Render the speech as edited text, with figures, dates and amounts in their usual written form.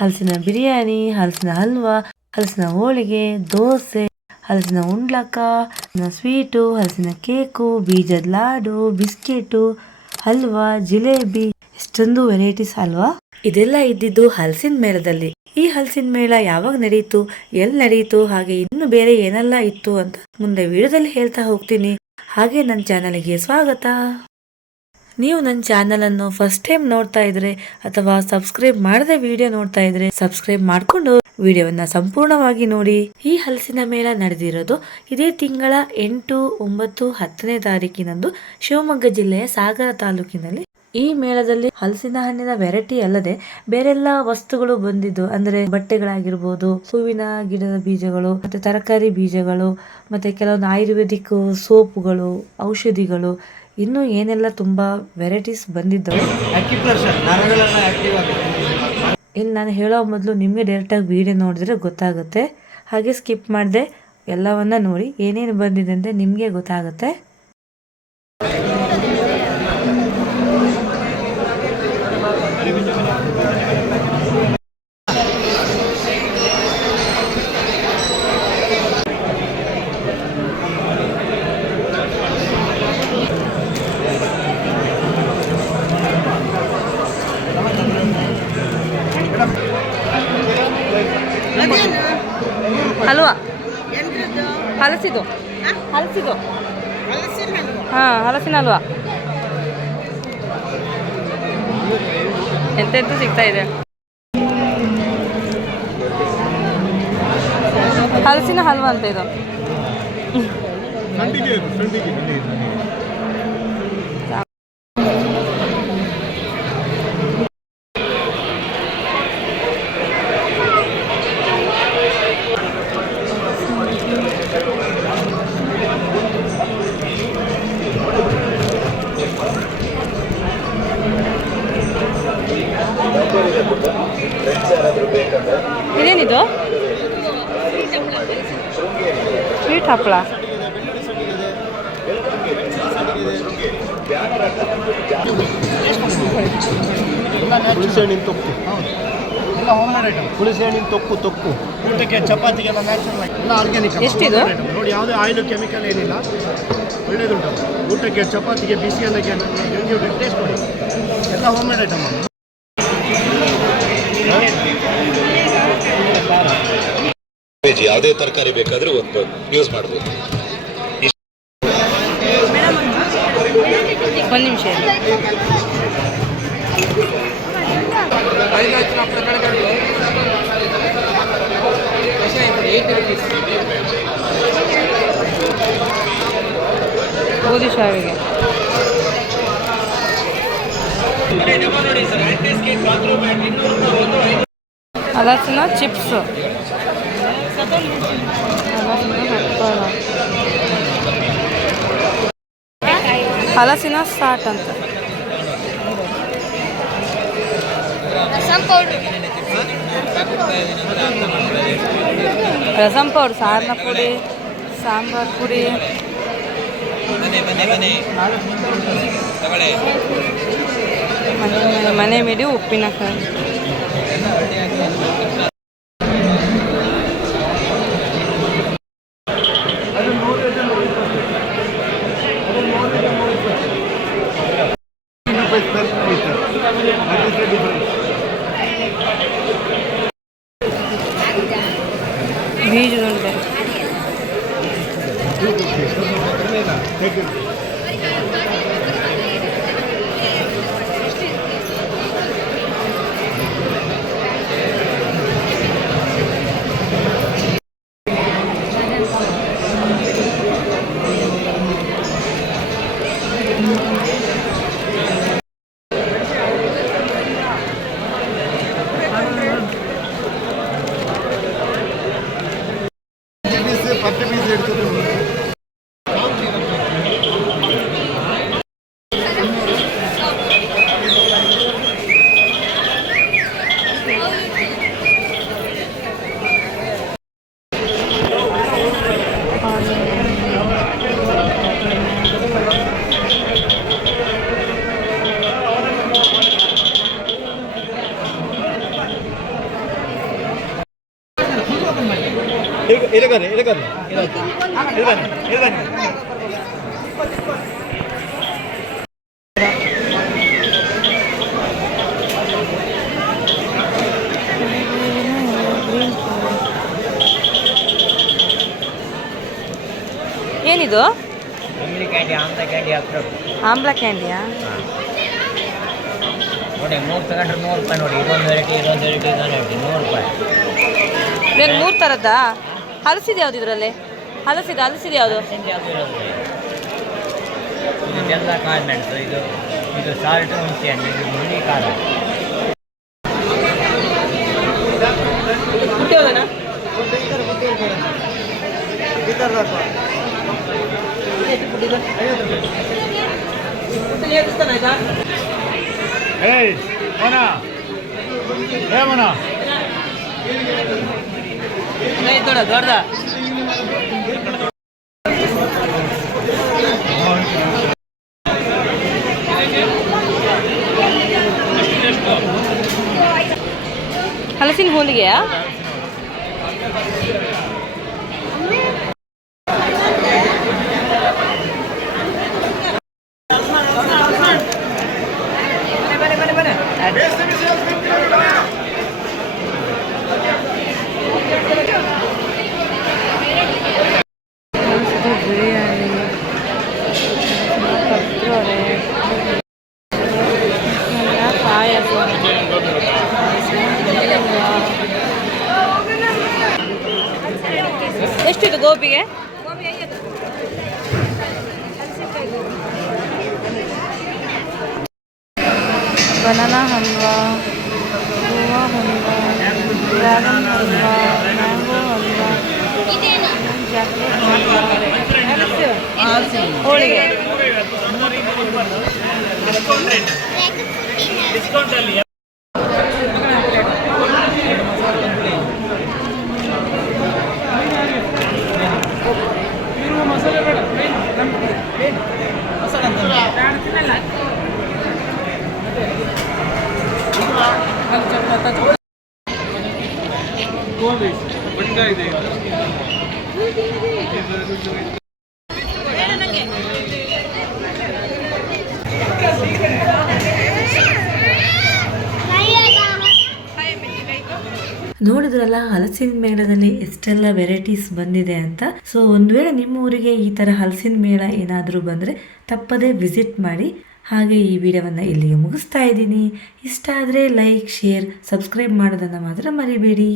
ಹಲಸಿನ ಬಿರಿಯಾನಿ, ಹಲಸಿನ ಹಲ್ವಾ, ಹಲಸಿನ ಹೋಳಿಗೆ, ದೋಸೆ, ಹಲಸಿನ ಉಂಡ್ಲಕ್ಕ, ಸ್ವೀಟು, ಹಲಸಿನ ಕೇಕು, ಬೀಜದ ಲಾಡು, ಬಿಸ್ಕೆಟು, ಹಲ್ವಾ, ಜಿಲೇಬಿ, ಎಷ್ಟೊಂದು ವೆರೈಟೀಸ್ ಅಲ್ವಾ. ಇದೆಲ್ಲ ಇದ್ದಿದ್ದು ಹಲಸಿನ ಮೇಳದಲ್ಲಿ. ಈ ಹಲಸಿನ ಮೇಳ ಯಾವಾಗ ನಡೆಯಿತು, ಎಲ್ಲಿ ನಡೆಯಿತು, ಹಾಗೆ ಇನ್ನು ಬೇರೆ ಏನೆಲ್ಲ ಇತ್ತು ಅಂತ ಮುಂದೆ ವಿಡಿಯೋದಲ್ಲಿ ಹೇಳ್ತಾ ಹೋಗ್ತೀನಿ. ಹಾಗೆ ನನ್ನ ಚಾನಲ್ಗೆ ಸ್ವಾಗತ. ನೀವು ನನ್ನ ಚಾನಲ್ ಅನ್ನು ಫಸ್ಟ್ ಟೈಮ್ ನೋಡ್ತಾ ಇದ್ರೆ ಅಥವಾ ಸಬ್ಸ್ಕ್ರೈಬ್ ಮಾಡದೆ ವಿಡಿಯೋ ನೋಡ್ತಾ ಇದ್ರೆ ಸಬ್ಸ್ಕ್ರೈಬ್ ಮಾಡ್ಕೊಂಡು ವಿಡಿಯೋವನ್ನ ಸಂಪೂರ್ಣವಾಗಿ ನೋಡಿ. ಈ ಹಲಸಿನ ಮೇಳ ನಡೆದಿರೋದು ಇದೇ ತಿಂಗಳ 8, 9, 10ನೇ ತಾರೀಕಿನಂದು ಶಿವಮೊಗ್ಗ ಜಿಲ್ಲೆಯ ಸಾಗರ ತಾಲೂಕಿನಲ್ಲಿ. ಈ ಮೇಳದಲ್ಲಿ ಹಲಸಿನ ಹಣ್ಣಿನ ವೆರೈಟಿ ಅಲ್ಲದೆ ಬೇರೆಲ್ಲ ವಸ್ತುಗಳು ಬಂದಿದ್ದು, ಅಂದ್ರೆ ಬಟ್ಟೆಗಳಾಗಿರ್ಬೋದು, ಹೂವಿನ ಗಿಡದ ಬೀಜಗಳು, ಮತ್ತೆ ತರಕಾರಿ ಬೀಜಗಳು, ಮತ್ತೆ ಕೆಲವೊಂದು ಆಯುರ್ವೇದಿಕ್ ಸೋಪುಗಳು, ಔಷಧಿಗಳು, ಇನ್ನು ಏನೆಲ್ಲ ತುಂಬಾ ವೆರೈಟೀಸ್ ಬಂದಿದ್ದವು. ಇಲ್ಲಿ ನಾನು ಹೇಳೋ ಮೊದಲು ನಿಮಗೆ ಡೈರೆಕ್ಟಾಗಿ ವಿಡಿಯೋ ನೋಡಿದ್ರೆ ಗೊತ್ತಾಗುತ್ತೆ. ಹಾಗೆ ಸ್ಕಿಪ್ ಮಾಡದೆ ಎಲ್ಲವನ್ನ ನೋಡಿ, ಏನೇನು ಬಂದಿದೆ ಅಂತ ನಿಮಗೆ ಗೊತ್ತಾಗುತ್ತೆ. ಹಲ್ವಾ ಹಲಸಿದು ಹಲಸಿದು ಹಲಸಿನ ಹಲ್ವಾ ಎಂತೆಂತ ಸಿಗ್ತಾ ಇದೆ. ಹಲಸಿನ ಹಲ್ವಾ ಅಂತ ಇದು. ಇದೇನಿದು? ಸ್ವೀಟ್ ಹಪ್ಪಳ. ಹುಣಸೆ ಹಣ್ಣಿನ ತೊಕ್ಕು, ಹುಣಸೆ ಹಣ್ಣಿನ ತೊಕ್ಕು ಊಟಕ್ಕೆ ಚಪಾತಿಗೆಲ್ಲ ನ್ಯಾಚುರಲ್ ಆಗಿ ಎಲ್ಲ ಆರ್ಗ್ಯಾನಿಕ್. ಎಷ್ಟಿದು? ನೋಡಿ, ಯಾವುದೇ ಆಯಿಲ್ ಕೆಮಿಕಲ್ ಏನಿಲ್ಲ, ಒಳ್ಳೇದುಂಟು. ಊಟಕ್ಕೆ ಚಪಾತಿಗೆ ಬಿಸಿ ಅನ್ನಕ್ಕೆ ಟೇಸ್ಟ್ ಮಾಡಿ, ಎಲ್ಲ ಹೋಮ್ ಮೇಡ್ ಐಟಮ್. ಯಾವುದೇ ತರಕಾರಿ ಬೇಕಾದ್ರೂ ಯೂಸ್ ಮಾಡ್ಬೋದು. ಒಂದು ನಿಮಿಷ. ಗೋಧಿ ಶಾವಿಗೆ, ಹಲಸಿನ ಚಿಪ್ಸ್, ಹಲಸಿನ ಸಾಟ್ ಅಂತ, ರಸಂ ಪೌಡ್ರ್, ಸಾರಿನ ಪುಡಿ, ಸಾಂಬಾರ್ ಪುಡಿ, ಮನೆ ಮಿಡಿ ಉಪ್ಪಿನಕಾಯಿ. ಬೀಜದುಂಡೆ, ಏನಿದು ಕ್ಯಾಂಡಿ ಆಮ್ಲ ಕ್ಯಾಂಡಿ ಹಾಕ್ಬೇಕು ಆಮ್ಲ ಕ್ಯಾಂಡಿಯಾ? ನೋಡಿ 3 ತಗೊಂಡ್ರೆ 100 ರೂಪಾಯಿ ನೋಡಿ. ಇದೊಂದು ವೆರೈಟಿ 100 ರೂಪಾಯಿ. ಏನು 3 ಥರದ್ದಾ? ಹಲಸಿದು ಯಾವುದು ಇದರಲ್ಲಿ? ಹಲಸಿದು ಯಾವುದು? ಇದು ಬೆಲ್ಲ ಕಾಳು ಮೆಣಸು, ಇದು ಸಾಲ್ಟ್ ಹುಣಸೆ ಹಣ್ಣು, ಇದು ಹುಳಿ ಖಾರ. ದೊಡ್ಡದ ಹಲಸಿನ ಹೋಳಿಗೆಯಾ? ಬಿರಿಯಾನಿ, ಪಾಯಸ, ಎಷ್ಟಿದು ಗೋಬಿಗೆ? ಬನಾನಾ ಹಲ್ವಾ, ಗೋವಾ ಹಲ್ವಾ, ಡ್ರ್ಯಾಗನ್ ಹಲ್ವಾ, ಮ್ಯಾಂಗೋ ಹಲ್ವಾ, ಹೋಳಿಗೆ. ನೋಡಿದ್ರಲ್ಲ ಹಲಸಿನ ಮೇಳದಲ್ಲಿ ಎಷ್ಟೆಲ್ಲ ವೆರೈಟೀಸ್ ಬಂದಿದೆ ಅಂತ. ಸೊ ಒಂದು ವೇಳೆ ನಿಮ್ಮ ಊರಿಗೆ ಈ ಥರ ಹಲಸಿನ ಮೇಳ ಏನಾದರೂ ಬಂದರೆ ತಪ್ಪದೇ ವಿಸಿಟ್ ಮಾಡಿ. ಹಾಗೆ ಈ ವಿಡಿಯೋವನ್ನು ಇಲ್ಲಿಗೆ ಮುಗಿಸ್ತಾ ಇದ್ದೀನಿ. ಇಷ್ಟ ಆದರೆ ಲೈಕ್, ಶೇರ್, ಸಬ್ಸ್ಕ್ರೈಬ್ ಮಾಡೋದನ್ನು ಮಾತ್ರ ಮರಿಬೇಡಿ.